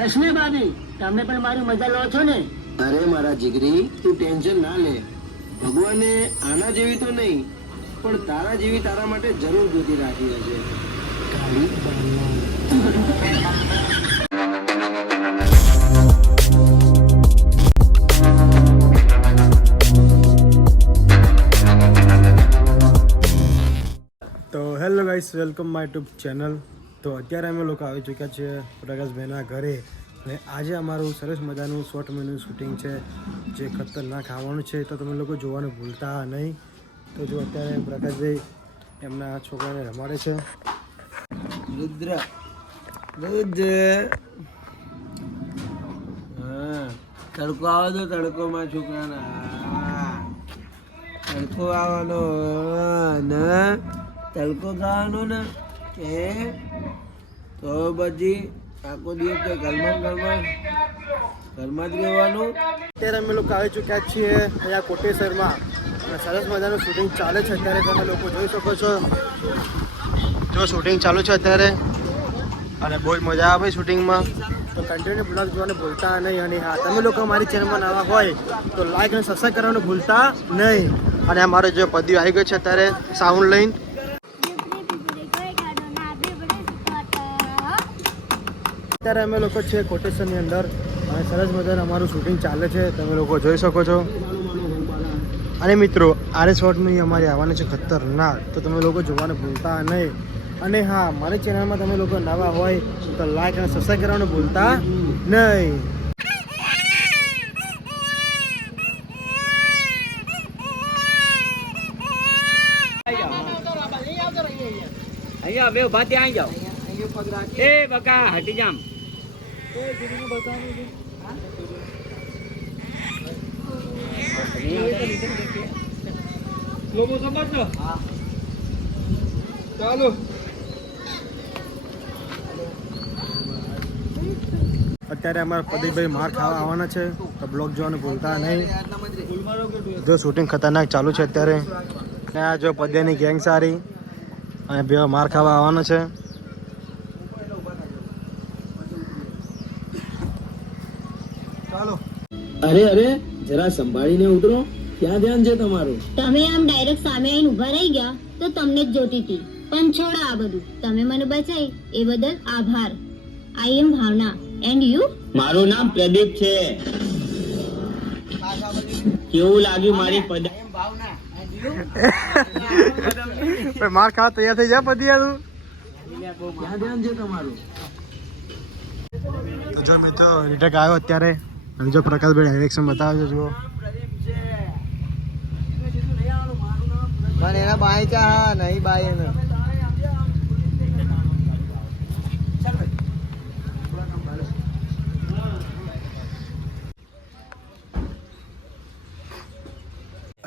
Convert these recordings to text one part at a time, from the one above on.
બસ ને ભાભી, તમે પણ મારી મજા લો છો ને? અરે મારા જીગરી, તું ટેન્શન ના લે. ભગવાને આના જેવી તો નહીં, પણ તારા જેવી તારા માટે જરૂર ગોતી રાખી હશે. તો hello guys, welcome my YouTube channel. તો અત્યારે અમે લોકો આવી ચૂક્યા છીએ પ્રકાશભાઈના ઘરે અને આજે અમારું સરસ મજાનું શોર્ટ મૂવીનું શૂટિંગ છે, જે ખતરનાક આવવાનું છે. તો તમે લોકો જોવાનું ભૂલતા નહીં. તો જો અત્યારે પ્રકાશભાઈ એમના છોકરાને રમાડે છે. રુદ્ર રુદ્ર, હા, તડકો આવે તો તડકોમાં છોકરાના તડકો આવવાનો ને તડકો ખાવાનો ને કે તો પછી આખો દિવસ તો ઘરમાં જ રહેવાનું. અત્યારે અમે લોકો આવી ચૂક્યા છીએ અહીંયા કોટેશ્વરમાં અને સરસ મજાનું શૂટિંગ ચાલે છે. અત્યારે તમે લોકો જોઈ શકો છો, જો શૂટિંગ ચાલુ છે અત્યારે અને બહુ જ મજા આવે શૂટિંગમાં. તો કન્ટિન્યુ બ્લોગ જોવાનું ભૂલતા નહીં. અને હા, તમે લોકો મારી ચેનલમાં નવા હોય તો લાઈક અને સબસ્ક્રાઈબ કરવાનું ભૂલતા નહીં. અને અમારો જે પતિ આવી ગયો છે અત્યારે સાઉન્ડ લઈને. અત્યારે અમે લોકો છે કોટેશ્વરની અંદર અને સરસ મજાનું અમારું શૂટિંગ ચાલે છે, તમે લોકો જોઈ શકો છો. અને મિત્રો, આરે શોર્ટમાં અમારે આવવાના છે ખતરનાક, તો તમે લોકો જોવાનું ભૂલતા નહીં. અને હા, મારી ચેનલમાં તમે લોકો નવા હોય તો લાઈક અને સબસ્ક્રાઈબ કરવાનું ભૂલતા નહીં. અહીંયા બે ઉભા ત્યાં જાઓ. એ બકા હટી જામ. લોગો સમજજો. ચાલો. અત્યારે અમારા પ્રદીપભાઈ માર ખાવા આવવાના છે, તો બ્લોગ જોવાનું ભૂલતા નહીં. જો શૂટિંગ ખતરનાક ચાલુ છે અત્યારે. અને આ જો પદ્યાની ગેંગ સારી અને બે માર ખાવા આવવાના છે. ચાલો. અરે અરે, જરા સંભાળીને ઉતરો. ક્યાં ધ્યાન છે તમારું? તમે આમ ડાયરેક્ટ સામે આવીને ઊભા રહી ગયા તો તમને જ જોતી હતી. પણ છોડો આ બધું, તમે મને બચાવી એ બદલ આભાર. આઈ એમ ભાવના એન્ડ યુ? મારું નામ પ્રદીપ છે. કેવું લાગ્યું મારી માર ખાવા તૈયાર થઈ જા પદ્યા તું. ક્યાં ધ્યાન છે તમારું? તો જો મિત્રો, રીટેક આવ્યો અત્યારે અને જો પ્રકાશભાઈ ડાયરેક્શન બતાવે છે. જુઓ, પણ એના બાય ચા નહીં બાય એને.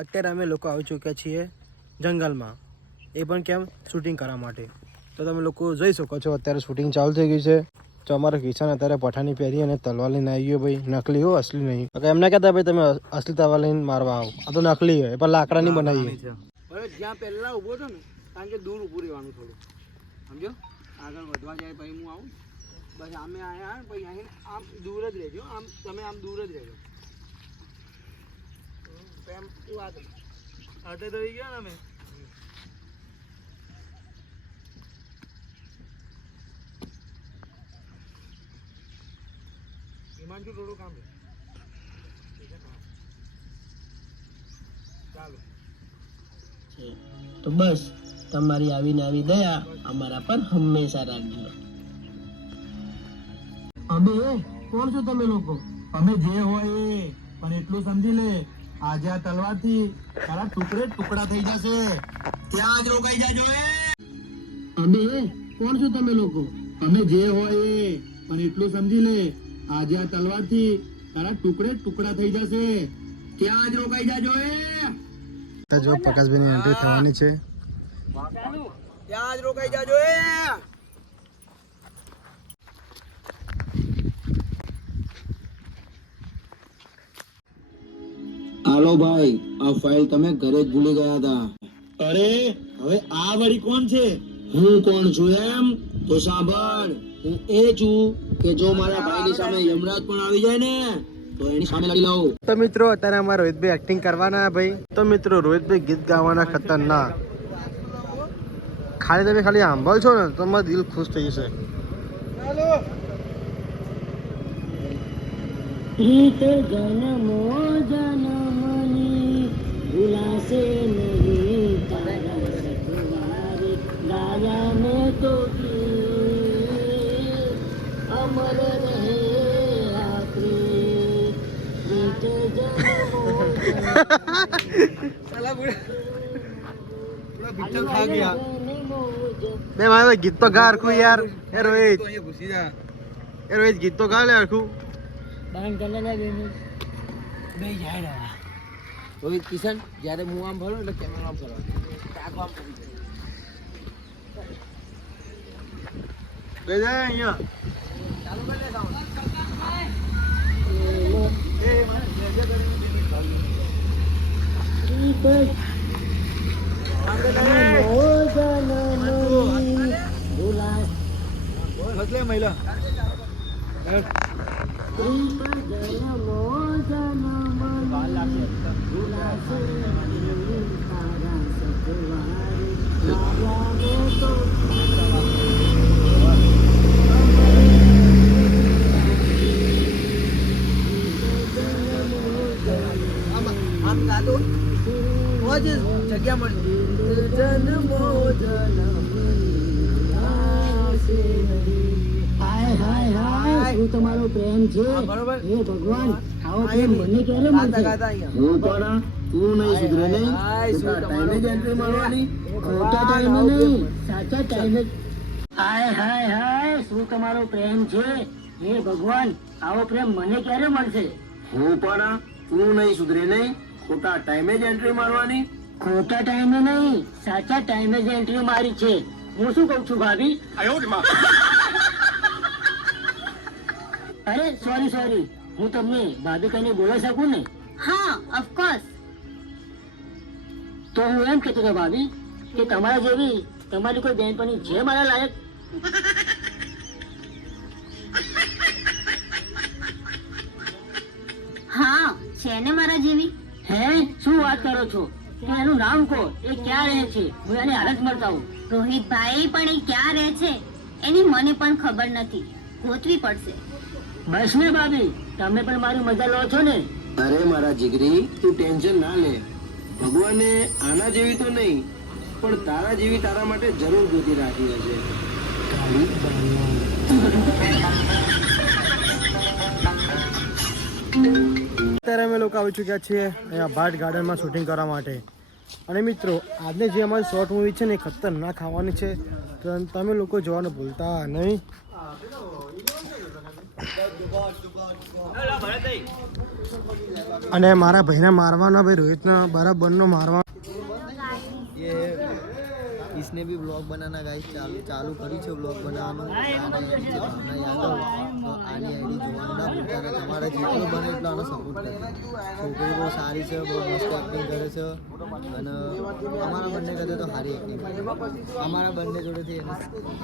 અત્યારે અમે લોકો આવી ચૂક્યા છીએ જંગલમાં, એ પણ કેમ, શૂટિંગ કરવા માટે. તો તમે લોકો જોઈ શકો છો અત્યારે શૂટિંગ ચાલુ થઈ ગયું છે. તો અમારો કિશન અત્યારે પઠાની પહેરી અને તલવાર લઈને આવી ગયો. ભાઈ નકલી હો, અસલી નહીં. એમને કહેતા ભાઈ તમે અસલી તલવાર લઈને મારવા આવો, આ તો નકલી હોય, પણ લાકડાની બનાવીએ. હવે જ્યાં પહેલા ઊભો છો ને, કારણ કે દૂર ઊભું રહેવાનું થોડું, સમજો. આગળ વધવા જાય પછી હું આવું, બસ આમે આવ્યા પછી આવીને આમ દૂર જ રહેજો. આમ તમે આમ દૂર જ રહેજો. એમ તું આગળ હાથે રહી ગયા ને અમે. હિમાંશુ થોડું કામ ચાલો. તો બસ તમારી આવીને આવી દયા અમારા પર હંમેશા રાખજો. અમે કોણ છો તમે લોકો? અમે જે હોય એ, પણ એટલું સમજી લે, આજે આ તલવારથી તારા ટુકડા થઈ જશે. ત્યાં જ રોકાઈ જાજો. અમે કોણ છો તમે લોકો? અમે જે હોય એ, પણ એટલું સમજી લે, આજે આ તલવારથી તારા ટુકડા થઈ જશે. ત્યાં જ રોકાઈ જાજો. જો પ્રકાશભાઈની એન્ટ્રી થવાની છે. ત્યાં જ રોકાઈ જાજો. હાલો ભાઈ, આ ફાઇલ તમે ઘરે જ ભૂલી ગયા હતા. અરે હવે આ વળી કોણ છે? હું કોણ છું એમ તો સાંભળ. હું એ છું કે જો મારા ભાઈની સામે યમરાજ પણ આવી જાય ને તો એની સામે લડી લઉં. તો મિત્રો અત્યારે અમારા રોહિતભાઈ એક્ટિંગ કરવાના ભાઈ. તો મિત્રો રોહિતભાઈ ગીત ગાવાના ખતરનાક. ખાલી તમે ખાલી સાંભળશો ને તો મારું દિલ ખુશ થઈ જશે. પ્રીત જન્મો જન્મની ભૂલાશે નહીં તારા સથવારે ગાયા મેં તો ગીત અમર રહે આ પ્રીત પ્રીત જન્મો બે મારે ગીત તો ગા હરખું યાર. એ રોહિત ગીત તો ગા લે હરખું. રોહિત કિશન જ્યારે હું આમ ભરું એટલે કેમેરા આમ કરો બે જાય અહીંયા. જગ્યા મળી હાય હાય હાય શું તમારો પ્રેમ છે બરોબર. હે ભગવાન આવો પ્રેમ મને ક્યારે મળશે હું પણ તું નહીં સુધરે નહીં ટાઈમે જ એન્ટ્રી મારવાની ખોટા ટાઈમે નહીં સાચા ટાઈમે હાય હાય હાય શું તમારો પ્રેમ છે હે ભગવાન આવો પ્રેમ મને ક્યારે મળશે હું પણ તું નહીં સુધરે નહીં ખોટા ટાઈમે જ એન્ટ્રી મારવાની ખોટા ટાઈમે નહીં સાચા ટાઈમે જ એન્ટ્રી મારી છે હું શું કહું છું ભાભી અરે સોરી હું તમને ભાભી કહીને બોલાવી શકું ને હા ઓફકોર્સ તો હું એમ કહેતો હતો ભાભી કે તમારા જેવી તમારી કોઈ બહેનપણી છે મારા લાયક હા છે ને મારા જેવી હે શું વાત કરો છો કે એનું નામ કહો એ ક્યાં રહે છે હું એને હાલ જ મળતા હું રોહિતભાઈ પણ એ ક્યાં રહે છે એની મને પણ ખબર નથી ગોતવી પડશે બસ ને ભાભી તમે પણ મારી મજા લો છો ને અરે મારા જીગરી તું ટેન્શન ના લે ભગવાને આના જેવી તો નહીં પણ તારા જેવી તારા માટે જરૂર ગોતી રાખી હશે અત્યારે અમે લોકો આવી ચૂક્યા છીએ અહીંયા ભાટ ગાર્ડનમાં શૂટિંગ કરવા માટે. અને મિત્રો આજની જે અમારી શોર્ટ મૂવી છે ને એ ખતરનાક આવવાની છે તો તમે લોકો જોવાનું ભૂલતા નહીં. અને મારા ભાઈને મારવાનો ભાઈ રોહિતના બરાબરનો મારવાનો. इसने भी ब्लॉग बनाना गाइस चालू करी છે ब्लॉग બનાવવાનું અને યાદવ તો આની આઈડી જોવાનું ના ભૂલતા અને તમારા જેટલો બને એટલો આનો સપોર્ટ કરો. છોકરી બહુ સારી છે, બહુ મસ્ત એક્ટિંગ કરે છે અને અમારા બંને કરતા તો સારી એક્ટિંગ કરે. અમારા બંને જોડેથી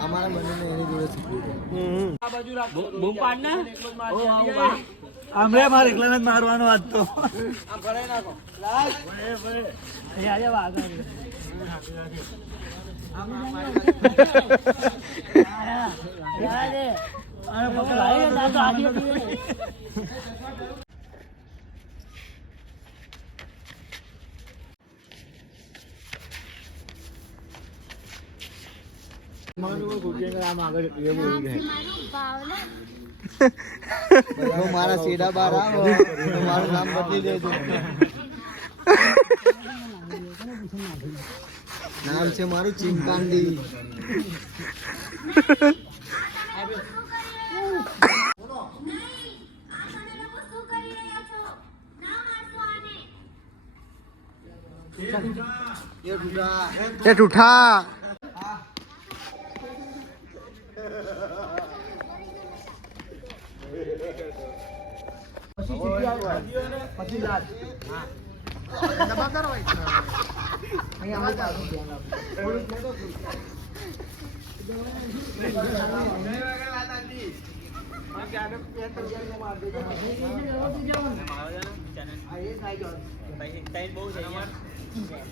અમારા બંનેને એની જોડે શીખવું. બૂમ પાડ ને આમરે મારે એકલાને જ મારવાનો આજ તો મારા સીડા બાર આવો તો મારું નામ બદલી દેજો. નામ છે મારું ચિંપાંડી. એ ઠૂઠા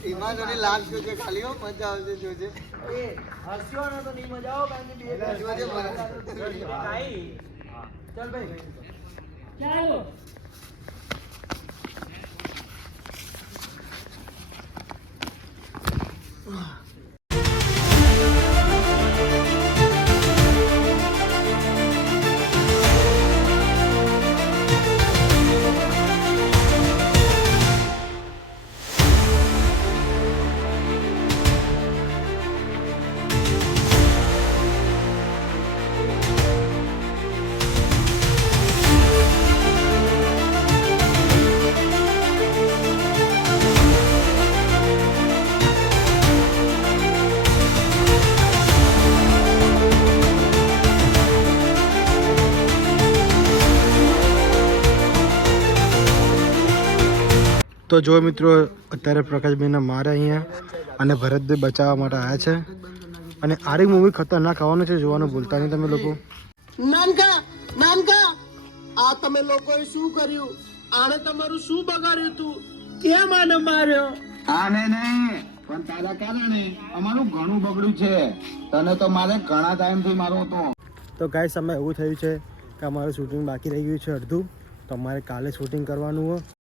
ઈમાનોને લાભ જોજે ખાલી હો, મજા આવશે જોજે. હસ્યો ને તો નહીં મજા આવે કારણ કે બે જોજે મને. ચાલ ભાઈ તો જો મિત્રો અત્યારે પ્રકાશભાઈના મારે અહીંયા અને ભરતભાઈ બચાવવા માટે આવ્યા છે અને આરી મૂવી ખતરનાક આવવાનું છે, જોવાનું ભૂલતા નહીં તમે લોકો. નાનકા આ તમે લોકોએ શું કર્યું? આને તમારું શું બગાડ્યું તું? કેમ આને માર્યો? આને નહીં પણ તારા કારણે અમારું ઘણું બગડ્યું છે. તને તો મારે ઘણા ટાઈમથી મારું હતું. તો ગાઈસ અમે એવું થયું છે કે અમારું શૂટિંગ બાકી રહી ગયું છે અડધું, તો અમારે કાલે શૂટિંગ કરવાનું હોય.